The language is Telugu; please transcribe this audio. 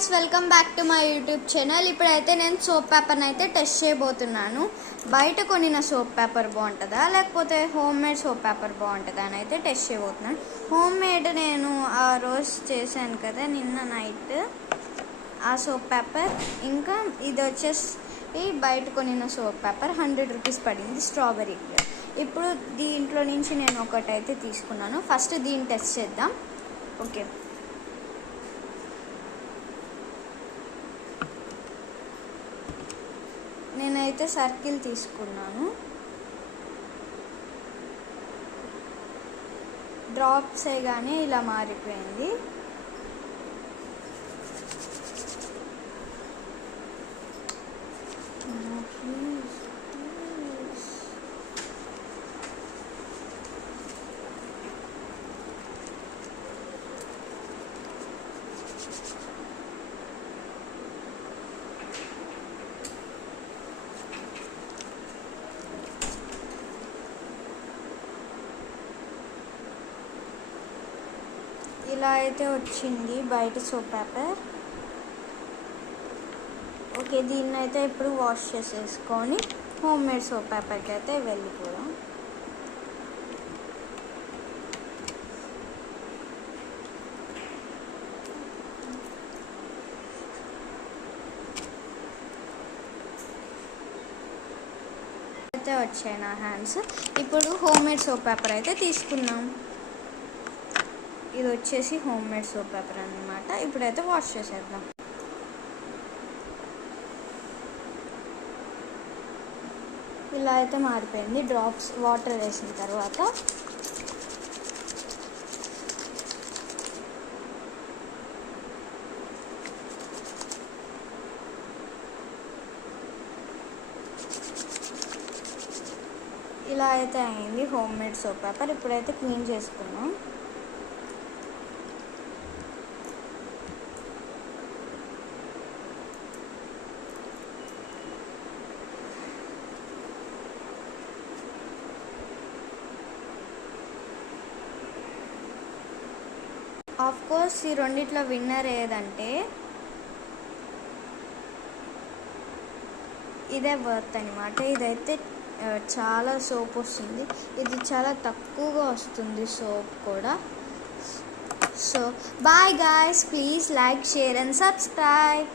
Guys, welcome back to my YouTube channel. ఇప్పుడైతే నేను సోప్ పేపర్ని అయితే టెస్ట్ చేయబోతున్నాను. బయట కొనిన సోప్ పేపర్ బాగుంటుందా లేకపోతే హోమ్ మేడ్ సోప్ పేపర్ బాగుంటుందా అని అయితే టెస్ట్ చేయబోతున్నాను. హోమ్ మేడ్ నేను ఆ రోజు చేశాను కదా నిన్న నైట్, ఆ సోప్ పేపర్. ఇంకా ఇది వచ్చేసి బయట కొనిన సోప్ పేపర్ 100 రూపీస్ పడింది, స్ట్రాబెర్రీ. ఇప్పుడు దీంట్లో నుంచి నేను ఒకటైతే తీసుకున్నాను. ఫస్ట్ దీన్ని టెస్ట్ చేద్దాం. ఓకే, నేనైతే సర్కిల్ తీసుకున్నాను. డ్రాప్స్ అయ్యగానే ఇలా మారిపోయింది. ఇలా అయితే వచ్చింది బయట సోప్ పేపర్. ఓకే, దీన్ని అయితే ఇప్పుడు వాష్ చేసేసుకొని హోమ్ మేడ్ సోప్ పేపర్కి అయితే వెళ్ళిపోదాం. అయితే వచ్చాయి నా హ్యాండ్స్. ఇప్పుడు హోమ్ మేడ్ సోప్ పేపర్ అయితే తీసుకున్నాం. ఇది వచ్చేసి హోమ్ మేడ్ సోప్ పేపర్ అన్నమాట. ఇప్పుడైతే వాష్ చేసేద్దాం. ఇలా అయితే మారిపోయింది డ్రాప్స్ వాటర్ వేసిన తర్వాత. ఇలా అయితే అయింది హోమ్ మేడ్ సోప్ పేపర్. ఇప్పుడైతే క్లీన్ చేసుకున్నాం. ఆఫ్ కోర్స్ ఈ రెండిట్లో విన్నర్ ఏదంటే ఇదే వర్త్ అనమాట. ఇదైతే చాలా సోప్ వస్తుంది, ఇది చాలా తక్కువగా వస్తుంది సోప్ కూడా. So bye guys, please like, share and subscribe.